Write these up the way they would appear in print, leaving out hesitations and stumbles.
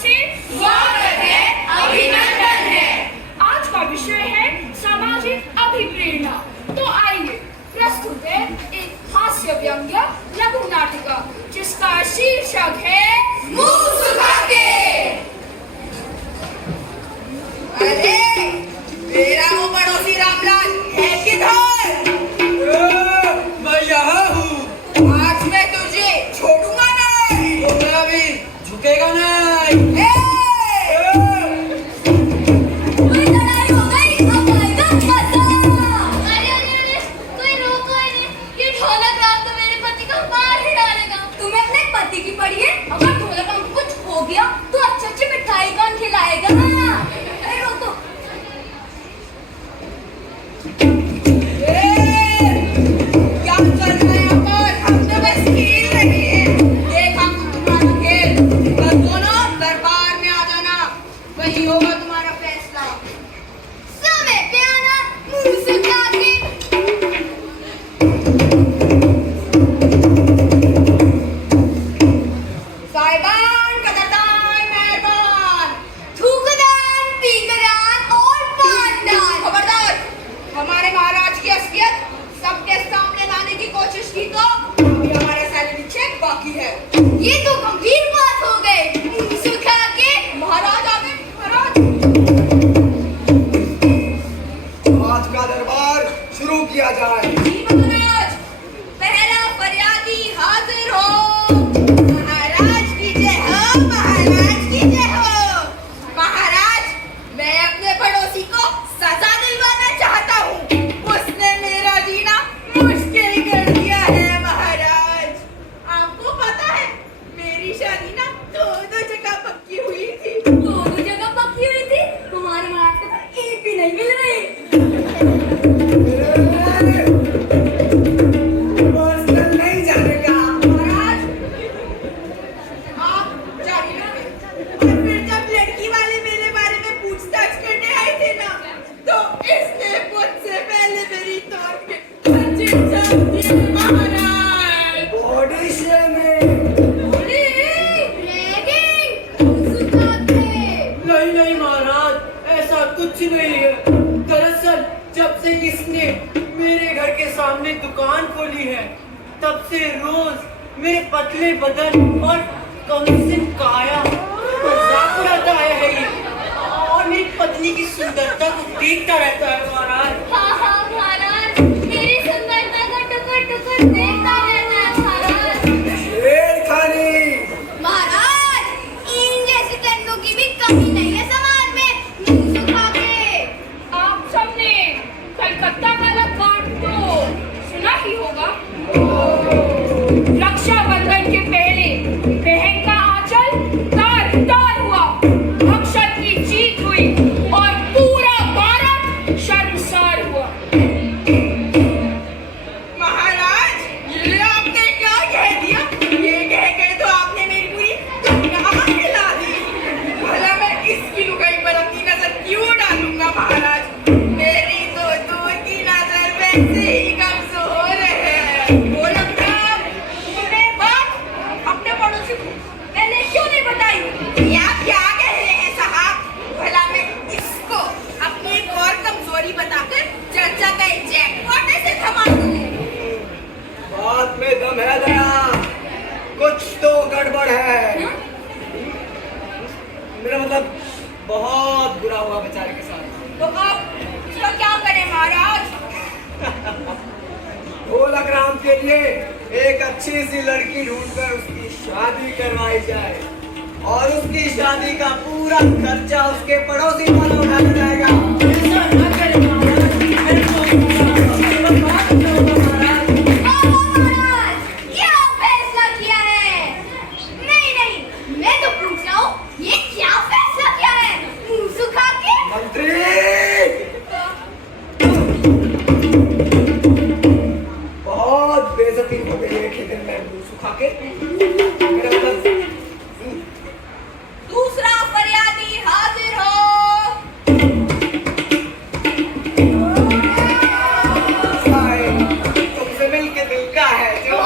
से स्वागत है, अभिनंदन है। आज का विषय है सामाजिक अभिप्रेरणा। तो आइए प्रस्तुत है एक हास्य व्यंग्य लघु नाटिका जिसका शीर्षक है मुंह सुखा के। अरे मेरा वो पड़ोसी रामलाल है किधर? मैं यहाँ हूँ। आज मैं तुझे छोड़ूंगा नहीं। वो मेरा भी झुकेगा नहीं। कोई लड़ाई हो गई, अब आएगा मजा। अरे कोई रोको इन्हें, ये ढोलक राम तो मेरे पति को मार ही डालेगा। तुम्हें अपने पति की पड़ी है? अगर ढोलक राम को कुछ हो गया तो अच्छी मिठाई कौन खिलाएगा? अरे रोको। क्या चल रहा है यहाँ पर? हम तो बस खेल रहे हैं। देखा तुम्हारा खेल। कल दोनों दरबार में आ जाना, वही होगा तुम्हारा फैसला। समय पे आना, मुंह सुखा के। साहिबान, कदरदान, मेहरबान, थूकदान, पीकदान और पानदान। खबरदार! हमारे महाराज की असलियत सबके सामने लाने की कोशिश की तो अभी हमारे सैलरी चेक बाकी है। ये तो गंभीर बात हो गई। मुंह सुखा के। महाराज आ गए, महाराज। आज का दरबार शुरू किया जाए। जी महाराज, पहला फरियादी हाजिर हो। महाराज की जय हो, महाराज की जय हो। महाराज, मैं अपने पड़ोसी को सजा दिलवाना चाहता हूँ। उसने मेरा जीना मुश्किल कर दिया है महाराज। आपको पता है मेरी शादी ना दो जगह पक्की हुई थी। दो जगह पक्की हुई थी। तुम्हारे महाराज को तो एक भी नहीं मिल रही। पर्सनल नहीं जानेगा। महाराज, आप जानिए। और फिर जब लड़की वाले मेरे बारे में पूछताछ करने आए थे ना, तो इसने मुझसे पहले मेरी तौर पे अर्जित जान दी महाराज। Body shaming. बोली, रेगिंग। मुंह सुखा के। नहीं महाराज, ऐसा कुछ नहीं है। दरअसल जब से इसने मेरे घर के सामने दुकान खोली है, तब से रोज मेरे पतले बदन और कमसिन काया मजाक उड़ाता है ये, और मेरी पत्नी की सुंदरता को देखता रहता है महाराज। हाँ महाराज, मेरी सुंदरता को टुकुर टुकुर देखता रहता है महाराज। छेड़खानी। महाराज, इन जैसी टन्नों की भी कमी नहीं है समाज में। मुंह सुखा के। आप सबने कलकत्ता वाला कांड तो सुना ही होगा। रक्षाबंधन के पहले बहन का आंचल तार तार हुआ, अक्षत की जीत हुई और पूरा भारत शर्मसार हुआ। महाराज, ये आपने क्या कह दिया? ये कहकर तो आपने मेरी पूरी दुनिया हिला दी। भला मैं इसकी लुगाई पर अपनी नजर क्यों डालूंगा महाराज? मेरी तो दूर की नजर वैसे ही कमजोर है। बोलो साहब, तुमने बात अपने पड़ोसी को मैंने क्यों नहीं बताई? या क्या कह रहे हैं साहब? भला मैं इसको अपनी एक और कमजोरी बताकर चर्चा का एक जैकपॉट ऐसे थमा दूं? बात में दम है दया, कुछ तो गड़बड़ है। मेरा मतलब बहुत बुरा हुआ बेचारे के साथ। तो अब इसका क्या करें महाराज? ढोलक राम के लिए एक अच्छी सी लड़की ढूंढकर उसकी शादी करवाई जाए, और उसकी शादी का पूरा खर्चा उसके पड़ोसी वाला उठाया जाएगा। ऐसा न करें महाराज, मेरे को बात करो महाराज। महाराज, क्या फैसला किया है? नहीं, मैं तो पूछ रहा हूँ, ये क्या फैसला किया है? मुंह सुखा के। मंत्री, बहुत बेइज्जती हो गई एक ही दिन में मुंह सुखा के। मेरा मतलब दूसरा फरियादी हाजिर हो। तुमसे मिलके दिल का है जो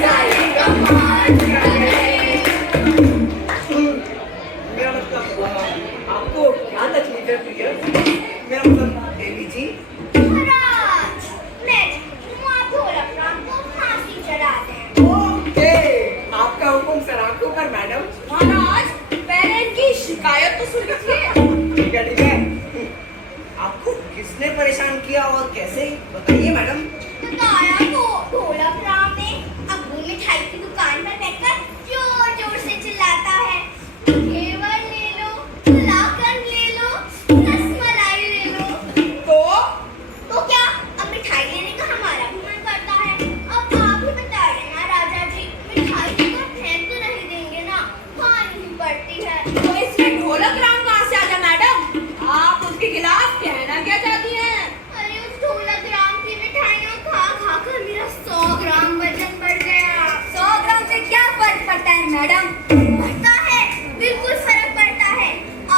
सारी कमाल करे। मैडम? महाराज पहले इनकी शिकायत तो सुन लीजिए। ठीक है ठीक है। आपको किसने परेशान किया और कैसे, बताइए मैडम। बताया तो, ढोलक राम ने अब्बू मिठाई की दुकान पर बैठकर जोर जोर से चिल्लाता है, घेवर ले लो, कलाकंद ले लो, रसमलाई ले लो। तो क्या, अब मिठाई लेने का हमारा भी मन करता है। अब आप ही बताइए ना राजा जी, मिठाई को फेंक तो नहीं देंगे ना, खानी ही पड़ती है। तो इसमें ढोलक राम कहाँ से आ गया मैडम? आप उसके खिलाफ कहना क्या चाहती हैं? अरे उस ढोलक राम की मिठाइयाँ खा खा कर मेरा 100 ग्राम वजन बढ़ गया। 100 ग्राम से क्या फर्क पड़ता है मैडम? पड़ता है, बिल्कुल फर्क पड़ता है।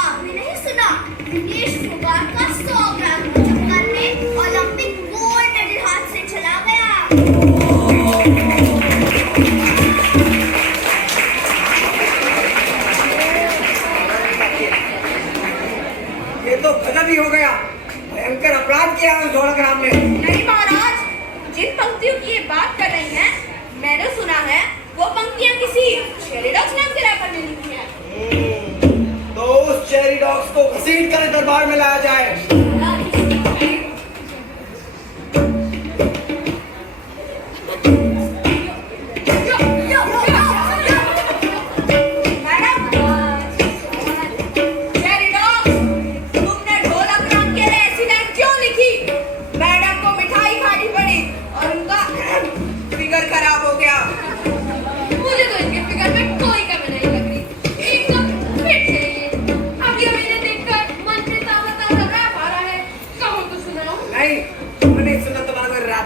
आपने नहीं सुना, दिनेश फोगाट का 100 ग्राम के चक्कर में ओलंपिक गोल्ड मेडल हाथ से चला गया। ये तो गलत ही हो गया, भयंकर अपराध किया उस ढोलक राम ने। नहीं महाराज, जिन पंक्तियों की ये बात कर रही हैं, मैंने सुना है वो पंक्तियां किसी शेरिडॉक्स नाम के रैपर ने लिखी हैं। तो उस चेरी डॉग्स को घसीट कर दरबार में लाया जाए।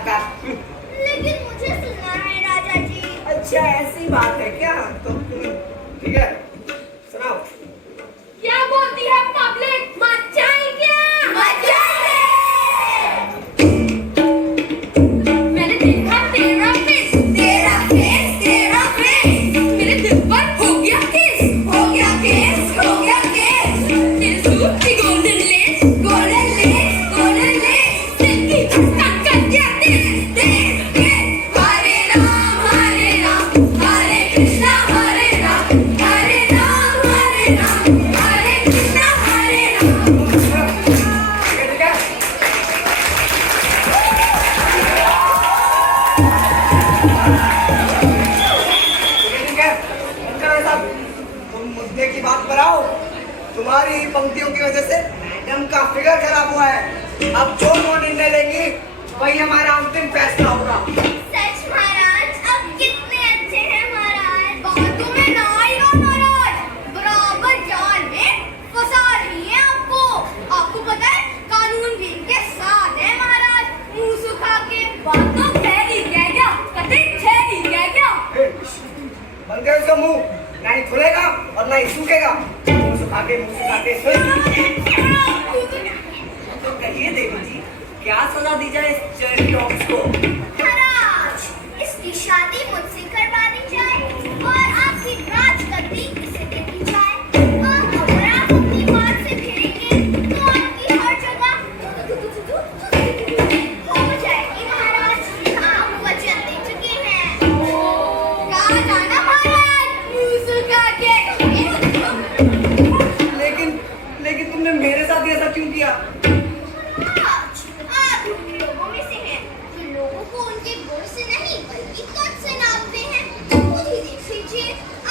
लेकिन मुझे सुनना है राजा जी। अच्छा ऐसी बात है क्या? तो ठीक है, सुनाओ। क्या बोलती है पब्लिक? मचाई क्या? मैंने देखा तेरा फेस, तेरा फेस, तेरा फेस, मेरे दिल पर हो गया केस, हो गया केस, हो गया केस। तेरे सूट की golden less, golden less, golden less, दिल की धड़कन कर दिया तेज। तेज, तेज। हरे राम, हरे राम, हरे कृष्णा, हरे राम, हरे राम, हरे राम, हरे कृष्णा, हरे राम। ठीक है, ठीक है, अंकल साहब, तुम मुद्दे की बात पर आओ। तुम्हारी ही पंक्तियों की वजह से मैडम का फिगर खराब हुआ है। अब जो वो निर्णय लेंगी वही हमारा अंतिम फैसला होगा। सच महाराज, अब कितने अच्छे हैं महाराज। बातों में ना आएगा महाराज, बराबर जाल में फंसा रही है आपको। आपको पता है कानून भी इनके साथ है महाराज। मुंह सुखा के बातों ठहरी कह गया, कते ठहरी कह गया। बंद कर उसका मुंह, ना ही खुलेगा और ना ही सूखेगा। मुंह सुखा के तो कहिए देवी जी, क्या सजा दी जाए इस चेरी डॉग्स को? महाराज, इसकी शादी मुझसे करवा दी जाए और आपकी राजगद्दी इसे दे दी जाए। अगर आप अपनी बात से फिरेंगे तो आपकी हर जगह हो जाएगी महाराज। आप वचन दे चुके हैं। कहा जाना महाराज, मुंह सुखा के। लेकिन तुमने मेरे साथ ऐसा क्यों किया? आप उन लोगों में से हैं जो लोगों को उनके गुण से नहीं बल्कि कद से नापते हैं। खुद ही देख लीजिए,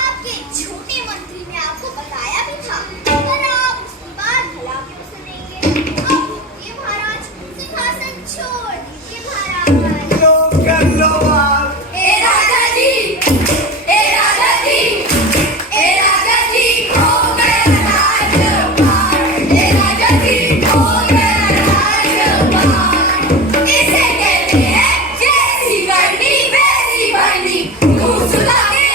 आपके छोटे मंत्री ने आपको बताया भी था, पर आप उसकी बात भला क्यों सुनेंगे? अब ये महाराज, सिंहासन छोड़ दीजिए महाराज। लो कर लो आप। ए राजा जी, ए राजा जी, ए राजा जी, हो गया राजपाट। ए राजा जी, हो गया राजपाट। इसे कहते हैं जैसी करनी वैसी भरनी। मुंह सुखा के